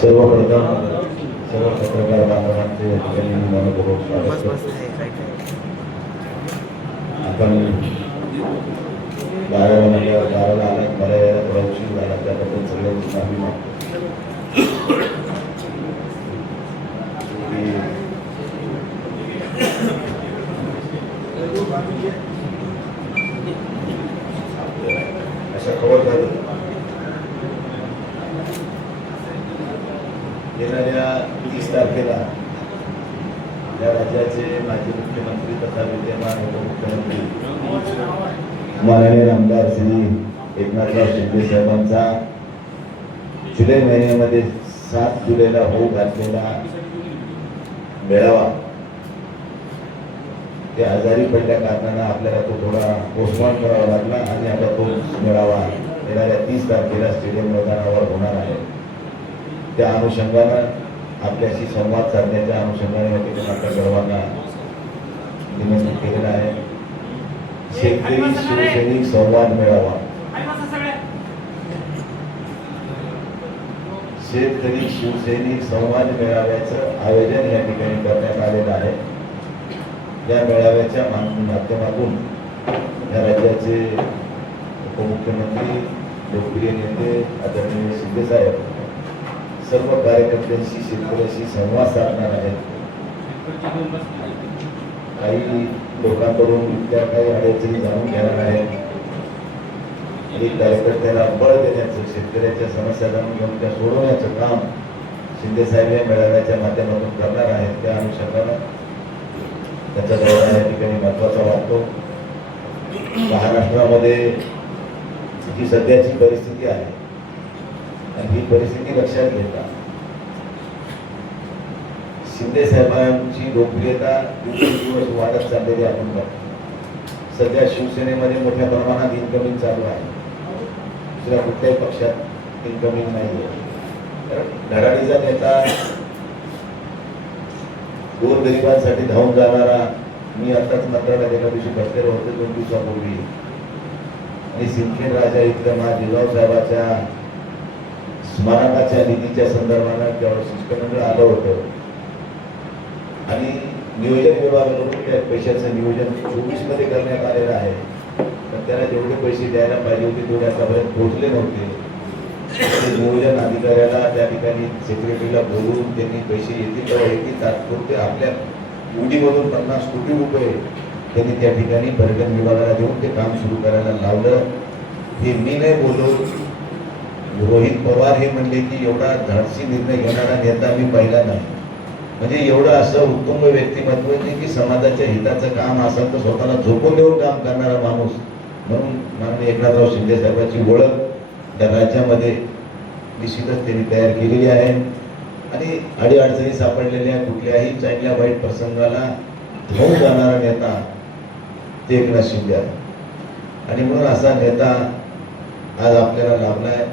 सर्वप्रथम सर्व पत्रकार बांधवांचे मनपूर्वक स्वागत करतो. आपण बाराला आल्यात मला यायला थोडा उशीर झाला त्याबद्दल सगळ्यांची माफी मागतो. अशा खबर झालं येणाऱ्या 30 तारखेला या राज्याचे माजी मुख्यमंत्री तथा विद्यमान उपमुख्यमंत्री माननीय आमदार श्री एकनाथराव शिंदे साहेबांचा जुलै महिन्यामध्ये 7 जुलैला होऊ घातलेला मेळावा ते आजारी पडल्या कारणानं आपल्याला तो थोडा पोस्टपोन करावा लागला आणि आता तो मेळावा येणाऱ्या 30 तारखेला स्टेडियम मैदानावर होणार आहे. त्या अनुषंगानं आपल्याशी संवाद साधण्याच्या अनुषंगाने या ठिकाणी आपल्या सर्वांना निमंत्रित केलेलं आहे. शेतकरी शिवसैनिक संवाद मेळावा शेतकरी शिवसैनिक संवाद मेळाव्याचं आयोजन या ठिकाणी करण्यात आलेलं आहे. या मेळाव्याच्या माध्यमातून या राज्याचे उपमुख्यमंत्री लोकप्रिय नेते आदरणीय शिंदे साहेब सर्व कार्यकर्त्यांशी शेतकऱ्यांशी संवाद साधणार आहेत. काही लोकांकडून त्या काही अडचणी जाणून घेणार आहेत आणि कार्यकर्त्याला बळ देण्याचं शेतकऱ्याच्या समस्या जाणून घेऊन त्या सोडवण्याचं काम शिंदे साहेब या मेळाव्याच्या माध्यमातून करणार आहेत. त्या अनुषंगानं त्याचा दौरा या ठिकाणी महत्वाचा वाटतो. महाराष्ट्रामध्ये जी सध्याची परिस्थिती आहे आणि ही परिस्थिती लक्षात घेता शिंदे साहेबांची लोकप्रियता दिवसेंदिवस वाढत चाललेली आपण बघतो. सध्या शिवसेनेमध्ये मोठ्या प्रमाणात इन्कमिंग चालू आहे. दुसऱ्या कुठल्याही पक्षात इन्कमिंग नाही आहे. धडाडीचा नेता गोरगरिबांसाठी धावून जाणारा मी आताच मंत्रालयात एका दिवशी बसलेलो होते 2 दिवसापूर्वी आणि सिंदखेड राजा इथल्या महादेवराव साहेबाच्या स्मारकाच्या निधीच्या संदर्भानं त्यावर शिष्टमंडळ आलं होतं आणि नियोजन विभागाकडून त्या पैशाचं नियोजन 24 मध्ये करण्यात आलेलं आहे. पण त्याला जेवढे पैसे द्यायला पाहिजे होते तेवढे आतापर्यंत पोहोचले नव्हते. नियोजन अधिकाऱ्याला त्या ठिकाणी सेक्रेटरीला बोलवून त्यांनी पैसे येतील तेव्हा येतील तात्पुरते आपल्या उडीमधून 50 कोटी रुपये त्यांनी त्या ठिकाणी पर्यटन विभागाला देऊन ते काम सुरू करायला लावलं. हे मी नाही बोललो, रोहित पवार हे म्हणले की एवढा धाडसी निर्णय घेणारा नेता मी पाहिला नाही. म्हणजे एवढं असं उत्तुंग व्यक्तिमत्व की समाजाच्या हिताचं काम असेल तर स्वतःला झोपून देऊन काम करणारा माणूस म्हणून माननीय एकनाथराव शिंदे साहेबांची ओळख त्या राज्यामध्ये निश्चितच त्यांनी तयार केलेली आहे आणि अडीअडचणी सापडलेल्या कुठल्याही चांगल्या वाईट प्रसंगाला धावून जाणारा नेता ते एकनाथ शिंदे आहे आणि म्हणून असा नेता आज आपल्याला लाभलाय.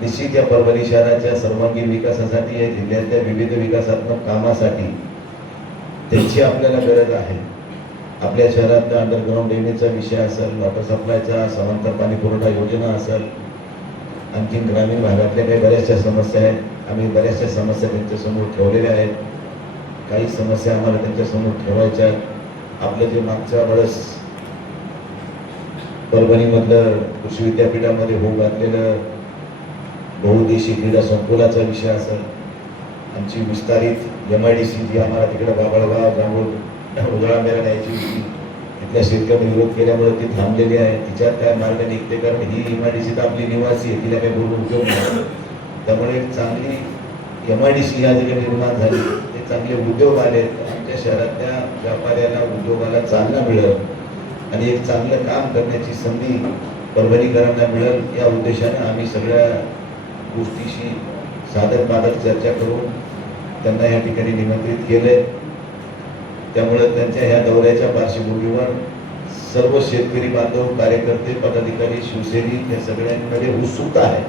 निश्चित या परभणी शहराच्या सर्वांगीण विकासासाठी या जिल्ह्यातल्या विविध विकासात्मक कामासाठी त्यांची आपल्याला गरज आहे. आपल्या शहरातल्या अंडरग्राउंड ड्रेनेजचा विषय असेल, वॉटर सप्लायचा, समांतर पाणी पुरवठा योजना असेल, आणखी ग्रामीण भागातल्या काही बऱ्याचशा समस्या आहेत. आम्ही बऱ्याचशा समस्या त्यांच्यासमोर ठेवलेल्या आहेत. काही समस्या आम्हाला त्यांच्यासमोर ठेवायच्या आहेत. आपलं जे मागच्या वेळेस परभणीमधलं कृषी विद्यापीठामध्ये होऊ घातलेलं बहुउद्देशीय क्रीडा संकुलाचा विषय असेल, आमची विस्तारित MIDC जी आम्हाला तिकडे बाबळगाव जांभूळ उजळा मेळा न्यायची होती, तिथल्या शेतकऱ्यांनी विरोध केल्यामुळे ती थांबलेली आहे. तिच्यात काय मार्ग निघते कारण ही MIDC तर आपली निवासी आहे, तिला काही बोलून उपयोग नाही. त्यामुळे एक चांगली MIDC या ठिकाणी निर्माण झाली, ते चांगले उद्योग आले, आमच्या शहरातल्या व्यापाऱ्याला उद्योगाला चालना मिळेल आणि एक चांगलं काम करण्याची संधी परभणीकरांना मिळेल या उद्देशाने आम्ही सगळ्या गोष्टीशी साधक बाधक चर्चा करून त्यांना या ठिकाणी निमंत्रित केले. त्यामुळे त्यांच्या ह्या दौऱ्याच्या पार्श्वभूमीवर सर्व शेतकरी बांधव, कार्यकर्ते, पदाधिकारी, शिवसैनिक या सगळ्यांमध्ये उत्सुकता आहे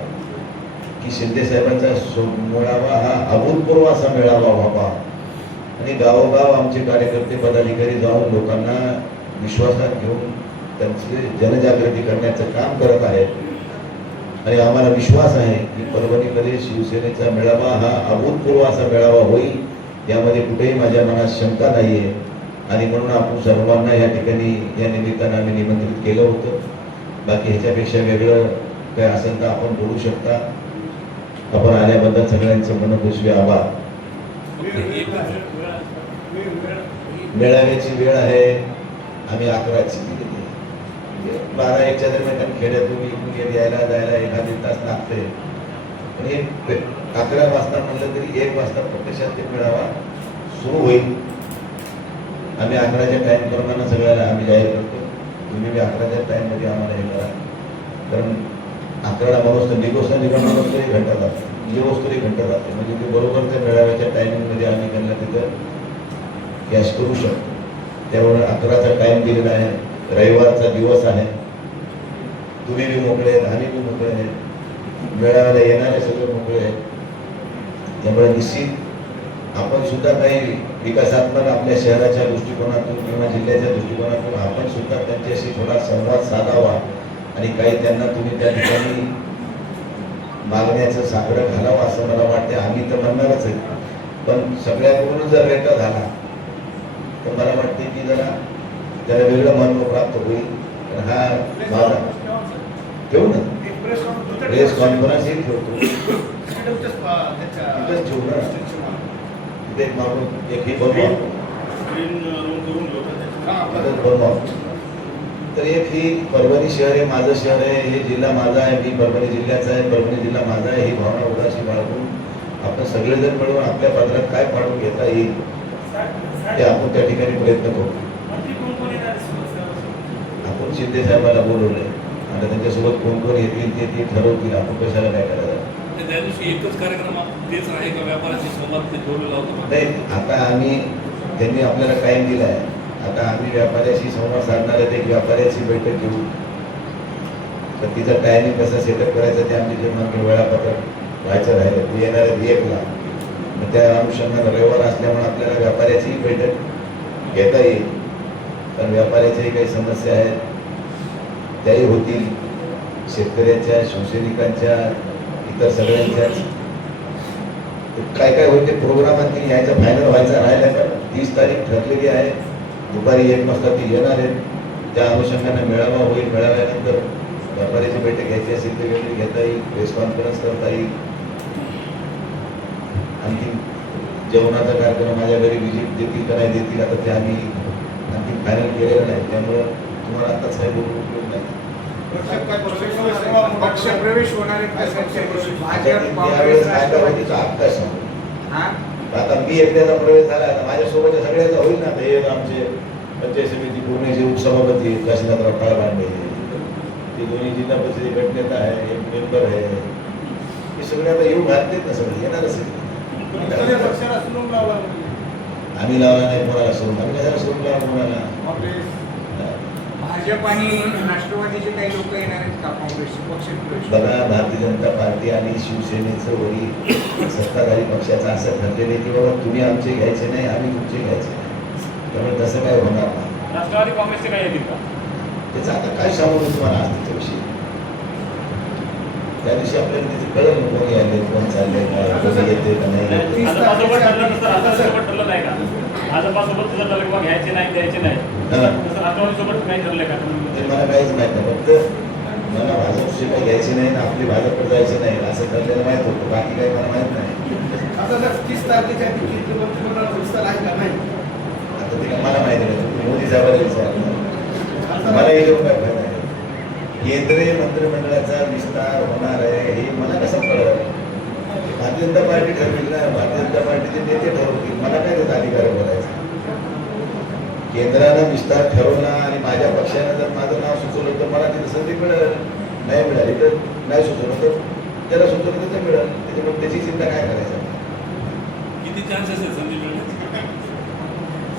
की शिंदे साहेबांचा मेळावा हा अभूतपूर्व असा मेळावा व्हावा आणि गावोगाव आमचे कार्यकर्ते पदाधिकारी जाऊन लोकांना विश्वासात घेऊन त्यांची जनजागृती करण्याचं काम करत आहेत आणि आम्हाला विश्वास आहे की परभणीमध्ये शिवसेनेचा मेळावा हा अभूतपूर्व असा मेळावा होईल, यामध्ये कुठेही माझ्या मनात शंका नाही आहे. आणि म्हणून आपण सर्वांना या ठिकाणी या निमित्तानं आम्ही निमंत्रित केलं होतं. बाकी ह्याच्यापेक्षा वेगळं काय असेल तर आपण बोलू शकता. आपण आल्याबद्दल सगळ्यांचं मनपूर्वक आभार. मेळाव्याची वेळ आहे आम्ही 11ची दिलेली आहे. 12-1च्या दरम्यान खेड्यातून यायला जायला एखादी तास लागते. आणि 11 वाजता म्हणलं तरी 1 वाजता प्रत्यक्षात ते मेळावा सुरू होईल. आम्ही 11च्या टाइम प्रमाणे सगळ्याला आम्ही जाहीर करतो. तुम्ही बी 11च्या टाइममध्ये आम्हाला हे करा. कारण 11ला माणूस तर निघोस माणूस तरी घंटा जातो, निघोस तरी घंटा जाते. म्हणजे ते बरोबर त्या मेळाव्याच्या टायमिंगमध्ये आम्ही त्यांना तिथं कॅश करू शकतो. त्यामुळे 11चा टाइम दिलेला आहे. रविवारचा दिवस आहे. तुम्ही बी मोकळे आहेत, आम्ही बी मोकळे आहेत, मेळाव्याला येणारे सगळे मोकळे आहेत. त्यामुळे निश्चित आपण सुद्धा काही विकासात्मक आपल्या शहराच्या दृष्टिकोनातून किंवा जिल्ह्याच्या दृष्टिकोनातून आपण सुद्धा त्यांच्याशी थोडा संवाद साधावा आणि काही त्यांना तुम्ही त्या ठिकाणी मागण्याचं साकडं घालावं असं मला वाटते. आम्ही तर म्हणणारच आहे, पण सगळ्यांकडून जर रेटा झाला तर मला वाटते की जरा त्याला वेगळं महत्व प्राप्त होईल. हा माझा ठेवू ना, प्रेस कॉन्फरन्स ही ठेवतो, तिथंच ठेवू ना. तिथे एक मागून एक ही बनवा, बनवा. तर एक ही परभणी शहर आहे, माझं शहर आहे, हे जिल्हा माझा आहे, मी परभणी जिल्ह्याचा आहे, परभणी जिल्हा माझा आहे, ही भावना उदासी बाळगून आपण सगळेजण मिळून आपल्या पदरात काय पाडून घेता येईल ते आपण त्या ठिकाणी प्रयत्न करू. आपण शिंदे साहेबांना बोलवलंय, आता त्यांच्यासोबत कोण कोण येतील ते ठरवतील. आपण कशाला काय करायचं. त्या दिवशी एकच कार्यक्रम तेच आहे का व्यापाराची संवाद ते ठेवलेला होता? नाही, आता आम्ही त्यांनी आपल्याला टाइम दिला आहे. आता आम्ही व्यापाऱ्याशी संवाद साधणार आहे. एक व्यापाऱ्याची बैठक घेऊ. तर तिचा टायमिंग कसा सेटअप करायचा ते आमचे जे मग वेळापत्रक व्हायचं राहिलं ते येणार आहे 1ला. मग त्या अनुषंगाने रविवार असल्यामुळे आपल्याला व्यापाऱ्याची बैठक घेता येईल. कारण व्यापाऱ्याच्याही काही समस्या आहेत त्याही होतील, शेतकऱ्यांच्या, शिवसैनिकांच्या, इतर सगळ्यांच्या. काय काय होते प्रोग्रामात यायचं फायनल व्हायचा राहिला तर 30 तारीख ठरलेली आहे. दुपारी 1 वाजता ती येणार आहेत. त्या अनुषंगाने मेळावा होईल. मेळाव्यानंतर व्यापाऱ्याची बैठक घ्यायची असेल तर वेगळी घेता येईल, प्रेस कॉन्फरन्स करता येईल. आणखी जेवणाचा कार्यक्रम माझ्या घरी विजिट देतील का नाही देतील आता ते आम्ही आणखी फायनल केलेलं नाही. त्यामुळं तुम्हाला आताच काही बोलून उपयोग नाही. पक्षप्रवेश होणार आता मी एकट्याचा प्रवेश झाला, आता माझ्यासोबतच्या सगळ्याचा होईल ना. हे आमचे पंचायत समिती पुणेचे उपसभापती काशीनाथराव काळभांडे, ते दोन्ही जिल्हा परिषदेचे गटनेता आहे, एक मेंबर आहे, हे सगळे आता येऊन घालतेत ना. सगळे येणारच आहे. आम्ही लावला नाही कोणाला सोडून. आम्ही कशाला सोडून लावला कोणाला? भाजप आणि राष्ट्रवादीचे काही लोक येणार आहेत का काँग्रेसचे पक्ष? बघा, भारतीय जनता पार्टी आणि शिवसेनेचं वरी सत्ताधारी पक्षाचं असं ठरलेलं आहे की बाबा तुम्ही आमचे घ्यायचे नाही, आम्ही तुमचे घ्यायचे नाही. त्यामुळे तसं काय होणार नाही. राष्ट्रवादी काँग्रेसचे काय येतील का? त्याचं आता काय सांगू मी तुम्हाला आज त्याच्याविषयी. त्या दिवशी आपल्याला तिथे कळलं ना कोणी आले, कोण चालले, कोणी येते का नाही येते. ठरलं नाही का? भाजपासोबत तुझं ठरलं किंवा घ्यायचे नाही द्यायचे नाही, तसं राष्ट्रवादीसोबत नाही ठरलं का? ते मला काहीच माहित नाही. फक्त मला भाजपशी काही घ्यायची नाही ना आपली भाजपकडे जायचं नाही असं ठरलेलं माहित होतं. बाकी काही मला माहित नाही. आता जर 30 तारखेच्या मंत्रिमंडळ विस्तार आहे का नाही? आता ते मला माहिती नाही. तुम्ही मोदी साहेबांना विचारलं, मला हे लोक काय फायदा आहे. केंद्रीय मंत्रिमंडळाचा विस्तार होणार आहे हे मला कसं कळलं? भारतीय जनता पार्टी ठरवेल ना. भारतीय जनता पार्टीचे नेते ठरवतील. मला काय त्याचा अधिकार बोलायचा? केंद्रानं विस्तार ठरवला आणि माझ्या पक्षानं जर माझं नाव सुचवलं तर मला तिथे संधी मिळेल. नाही मिळाली तर नाही सुचवलं तर त्याला सुचवलं तिथं मिळेल. त्याच्यामुळे त्याची चिंता काय करायचं? किती चान्सेस आहेत संधी मिळण्याचे?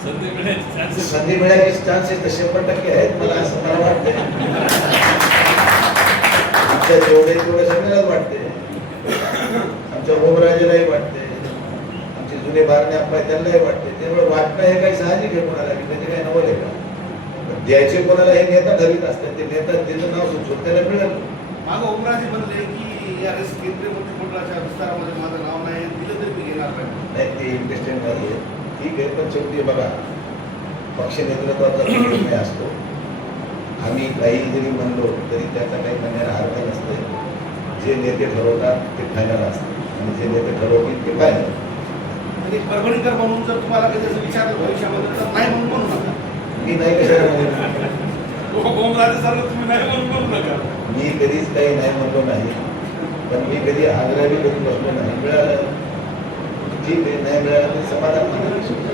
संधी मिळण्याचे चान्सेस? संधी मिळायचे चान्सेस तर 100% आहेत. मला असं मला वाटतंय. आमच्या जेवढे तेवढे सगळ्यालाच वाटते. आमच्या ओमराजेलाही वाटते, आमचे जुने बारणे अप्पा त्यांनाही वाटते. त्यामुळे वाटणं हे काही साहजिक आहे कोणाला, की त्याचे काही नवल आहे का? द्यायचे कोणाला हे नेता ठरवीत असतात. ते नेता त्याचं नाव सुचवून त्याला मिळेल. मागं ओमराजे म्हणले की ERS केंद्रीय मंत्रिमंडळाच्या विस्तारामध्ये माझं नाव नाही दिलं तरी मी घेणार नाही. नाही ते इंटरेस्टेड नाही आहे, ठीक आहे. पण शेवटी बघा, पक्ष नेतृत्वाचा जो निर्णय असतो, आम्ही काही जरी म्हणलो तरी त्याचा काही म्हणण्याला अर्थ नसते. जे नेते ठरवतात ते फायनल असते आणि जे नेते ठरवतील ते फायनल. म्हणजे परभणीकर म्हणून जर तुम्हाला काही त्याचं विचारलं भविष्यामध्ये तर नाही म्हणून म्हणू नका. मी नाही कशाला म्हणेन, ओमराजे सर तुम्ही नाही म्हणून म्हणू नका. मी कधीच काही नाही म्हणलो नाही, पण मी कधी आग्रही करून बसलो नाही. मिळालं ठीक आहे, नाही मिळालं तरी समाधान मानायचं.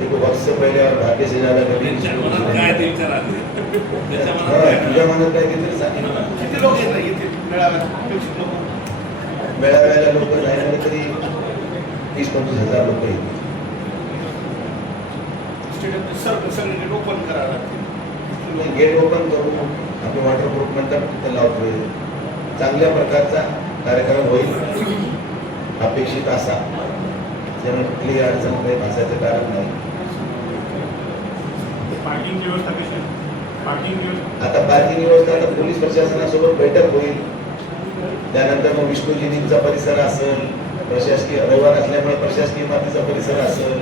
देखो वक्त से पहले और भाग्य से ज्यादा कभी त्यांच्या मनात काय ते विचार आले त्याच्या मनात हा, काय तुझ्या मनात काय ते तरी सांग. किती लोक येत नाही येथे मेळाव्यात अपेक्षित लोक. मेळाव्याला लोक नाही म्हणले तरी 30-25 हजार लोक येतील. स्टेडियमचे सर सगळे गेट ओपन करावे लागतील. गेट ओपन करू, आपले वॉटरप्रूफ म्हणतात तिथे लावतोय. चांगल्या प्रकारचा कार्यक्रम होईल अपेक्षित असा. त्यामुळे कुठलीही अडचण काही भासायचं कारण नाही. पार्किंग व्यवस्था कशी आहे? पार्किंग व्यवस्था आता पार्किंग व्यवस्था, आता पोलीस प्रशासनासोबत बैठक होईल. त्यानंतर मग विष्णूजींचा परिसर असेल, प्रशासकीय रविवार असल्यामुळे प्रशासकीय इमारतीचा परिसर असेल,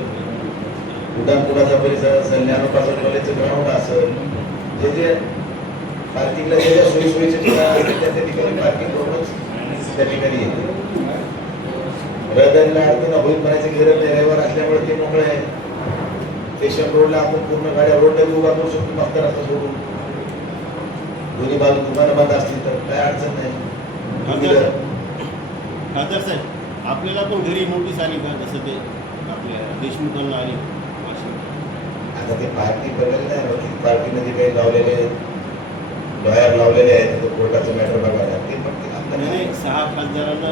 उड्डाणपुलाचा परिसर असेल, ज्ञानोपासन कॉलेजचं ग्राउंड असेल, जे जे पार्किंगला जे ज्या सोयीसोयीचे ठिकाण असतील त्या ठिकाणी पार्किंग करूनच त्या ठिकाणी येते. रहदारीला अडचण होईल म्हणायची गरज नाही. रविवार असल्यामुळे ते मोकळे आहे. स्टेशन रोडला आपण पूर्ण गाड्या रोडला उभा करू शकतो मस्त रस्ता सोडून. दोन्ही बाजू दुकानं बंद असतील तर काय अडचण नाही. खासदार साहेब, आपल्याला पण घरी नोटीस आली का? जसं ते आपल्या देशमुखांना आली. आता ते पार्टी बघायला नाही, की पार्टीमध्ये काही लावलेले लॉयर लावलेले आहेत, तर कोर्टाचं मॅटर बघायला ते पण ते आपल्याला नाही, 6 खासदारांना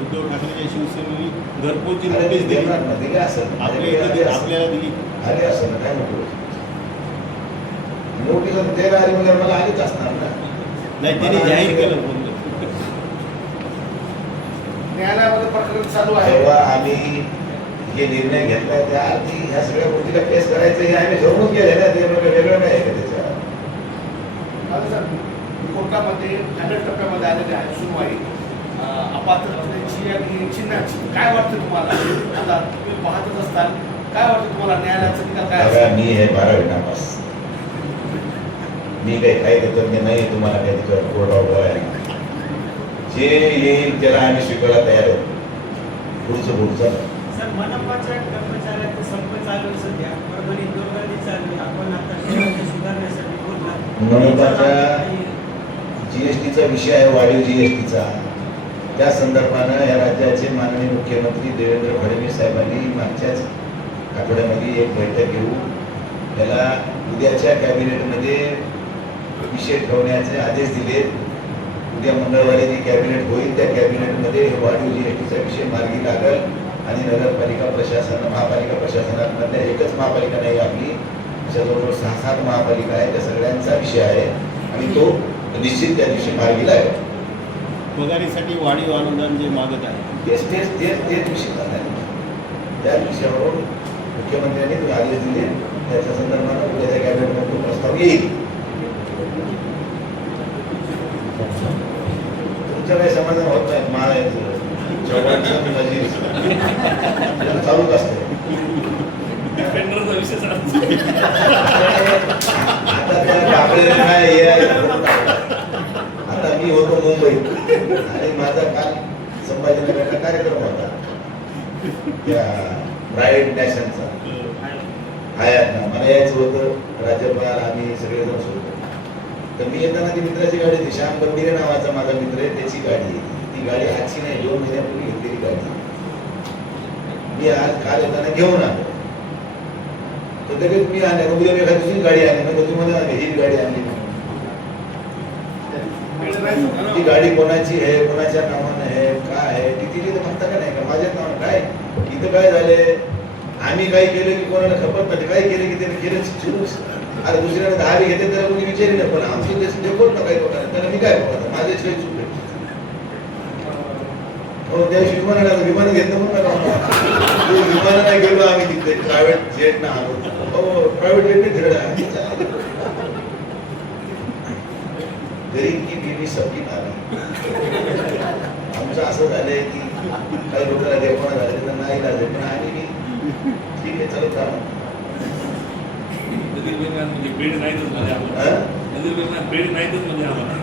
उद्धव ठाकरेच्या शिवसेनेने घरपोच अरे नोटीस दिली. देणार ना, दिले असेल आपल्याला दिली. आले असेल ना, काय नको नोटीस द्यायला आली म्हणजे मला आलीच असणार ना. नाही, त्यांनी जाहीर केलं बोललं. न्यायालयामध्ये प्रकरण चालू आहे. जेव्हा आम्ही हे निर्णय घेतला त्या आधी ह्या सगळ्या गोष्टीला फेस करायचं हे आम्ही ठरवून केले ना. ते वेगळं नाही आहे का त्याच्या. आता सर कोर्टामध्ये 100% आलेले आहे सुनवाई अपात्र असण्याची आणि चिन्हाची. काय वाटतं तुम्हाला? आता तुम्ही पाहतच असताल, काय वाटतं तुम्हाला न्यायालयाचा निकाल काय बघा, असेल? मी हे 12वी नापास. मी काही कायदेतज्ञ नाही, तुम्हाला काही त्याच्यावर कोर्ट ऑफ लॉ आहे. जे येईल त्याला आम्ही स्वीकारायला तयार आहोत. पुढचं सर, मनपाच्या कर्मचाऱ्यांचा संप चालू आहे सध्या. परभणी दुर्गंधी चालू आहे. आपण आता शहराच्या सुधारण्यासाठी बोलला. मनपाच्या जीएसटीचा विषय आहे, वाढीव जीएसटीचा. त्या संदर्भानं या राज्याचे माननीय मुख्यमंत्री देवेंद्र फडणवीस साहेबांनी मागच्याच आठवड्यामध्ये एक बैठक घेऊन त्याला उद्याच्या कॅबिनेटमध्ये विषय ठेवण्याचे आदेश दिले. उद्या मंगळवारी जी कॅबिनेट होईल त्या कॅबिनेटमध्ये वाढीव जीएसटीचा विषय मार्गी लागेल आणि नगरपालिका प्रशासन महापालिका प्रशासनामधल्या एकच महापालिका नाही आपली, अशा जवळजवळ 6-7 महापालिका आहे, त्या सगळ्यांचा विषय आहे आणि तो निश्चित त्या दिवशी मार्गी लागेल. पगारीसाठी वाढीव अनुदान जे मागत आहे तेच विषय झाला. त्या विषयावरून मुख्यमंत्र्यांनी जो आदेश दिले त्याच्या संदर्भात उद्याच्या कॅबिनेटमध्ये तो प्रस्ताव येईल. तुमचं काही समाधान होत नाही महाराज चालूच असते. डिफेंडरचा विषय चालू. आता त्या कापडेला काय हे आहे, आता मी होतो मुंबईत आणि माझा काल संभाजीनगरला कार्यक्रम होता त्या ब्राईड नॅशनचा हयातला. मला यायचं होतं, राज्यपाल आम्ही सगळेजण होतो. तर मी येताना ती मित्राची गाडी होती, श्याम गंभीरे नावाचा माझा मित्र आहे, त्याची गाडी आहे. ती गाडी आजची नाही, 2 महिन्यापूर्वी घेतलेली गाडी. मी आज काल येताना घेऊन आलो. तर लगेच मी आले, उद्या एखादी दुसरी गाडी आली ना, तुम्ही मला ही गाडी आणली. ती गाडी कोणाची आहे, कोणाच्या नावानं आहे, काय आहे, ती तिथे तर म्हणता का नाही का माझ्या नावानं. काय इथं काय झाले, आम्ही काय केलं की कोणाला खपत नाही, काय केलं की त्याने केलं सुरूच. अरे दुसऱ्याने 10 घेते त्याला कोणी विचारली नाही, पण आमचं देश देखोत ना काही लोकांना, त्याला मी काय बघा माझेच काही चूक आहे. हो, त्या दिवशी विमान घेतलं म्हणून विमानं नाही गेलो आम्ही तिथे, प्रायव्हेट जेट ना आलो. हो, प्रायव्हेट जेटने फिरला. गरीब की बीवी सबकी नारी. असं झालंय की काही लोकांना देवपणा झाले तर नाही लागले पण आम्ही ठीक आहे चालत का म्हणजे बेड नाहीतच म्हणजे आम्हाला बेड नाहीतच म्हणजे आम्हाला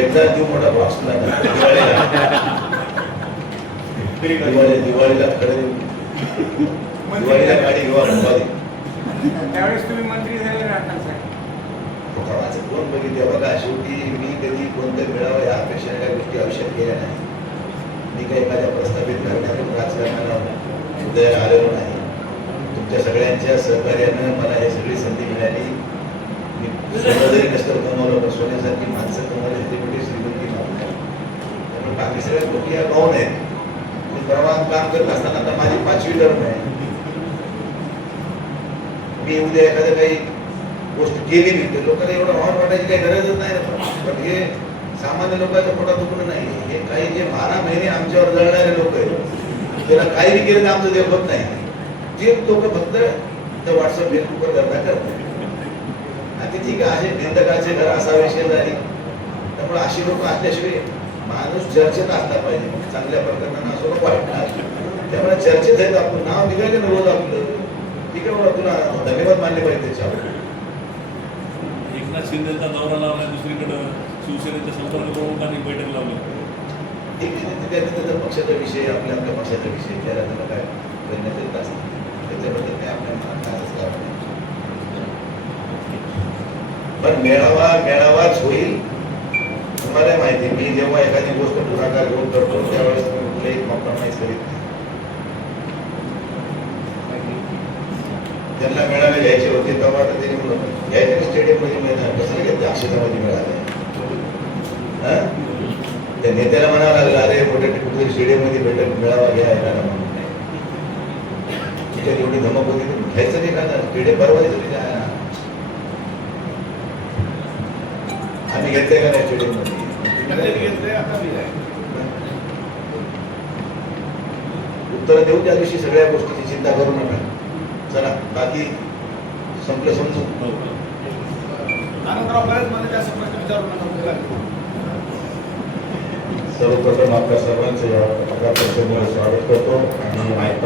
एकदा देव मोठा बॉक्स दिवाळीला खरं दिवाळीला गाडी घेऊ आपण बारी. त्यावेळेस तुम्ही मंत्री झाले राहता साहेब. कोणाचं कोण बघितले बघा शेवटी मी कधी कोणतं मिळावं या अपेक्षेने काही गोष्टी आयुष्यात केल्या नाही. मी काही एखाद्या प्रस्थापित करण्यातून राजकारणाला उदयाला आलेलो नाही. तुमच्या सगळ्यांच्या सहकार्यानं मला हे सगळी संधी मिळाली. मी सोनं जरी नसतं कमवलं पण सोन्यासारखी माणसं कमवली ती मोठी श्रीमंती नाही. त्यामुळे बाकी सगळ्या गोष्टी या गौण आहेत. मी परवा काम करत असताना आता माझी 5वी टर्म आहे. मी उद्या एखादं काही गोष्ट केली नाही तर लोकांना एवढं वाहन वाटायची काही गरजच नाही ना. पण हे सामान्य लोकांचं पोटात दुखणं नाही. हे काही जे 12 महिने आमच्यावर जळणारे लोक आहेत त्याला काही केलं तर आमचं देव होत नाही. जे लोक फक्त त्या व्हॉट्सअप फेसबुकवर गर्दा करतात आणि ठीक आहे असे निंदकाचे घर असावे शेजारी. त्यामुळे अशी लोक असल्याशिवाय माणूस चर्चेत असला पाहिजे. मग चांगल्या प्रकरणानं असो नको वाटणार. त्यामुळे चर्चेत आहेत आपण नाव निघायचं ना रोज आपलं ठीक आहे. तुला धन्यवाद मानले पाहिजे त्याच्यावर. एकनाथ शिंदेचा दौरा लावला दुसरीकडं शिवसेनेच्या संपर्क प्रमुखांनी बैठक लावली. ठीक आहे त्याचा पक्षाचा विषय आपल्या आपल्या पक्षाचा विषय त्याला त्याला काय करण्यात येत असतं त्याच्याबद्दल काय आपल्या मनात काय असलं पण मेळावाच होईल. तुम्हाला माहिती मी जेव्हा एखादी गोष्ट पुढाकार घेऊन करतो त्यावेळेस मी कुठलेही कॉम्प्रोमाइज करीत नाही. त्यांना मेळावे घ्यायचे होते तेव्हा तर त्यांनी घ्यायचे स्टेडियममध्ये मिळणार कसं घेतलं अक्षतामध्ये मिळाले. त्या नेत्याला म्हणावं लागलं अरे मोठ्या कुठेतरी स्टेडियममध्ये बैठक मेळावा घ्यायला म्हणून तिच्या जेवढी धमक होती ते घ्यायचं नाही का स्टेडियम भरवायचं नाही का. आम्ही घेतलंय का नाही स्टेडियम मध्ये घेतलंय आता मी आहे. उत्तर देऊ त्या दिवशी सगळ्या गोष्टीची चिंता करू नका. चला बाकी संपलं समजू. आनंदराव बरेच मध्ये जास्त प्रश्न विचारू नका. सर्वप्रथम आपल्या सर्वांचं या पत्रकार परिषदेमध्ये स्वागत करतो आणि